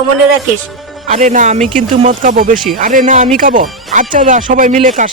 মনে রাখিস? আরে না, আমি কিন্তু মদ খাব বেশি। আরে না, আমি খাব। আচ্ছা দা সবাই মিলে কার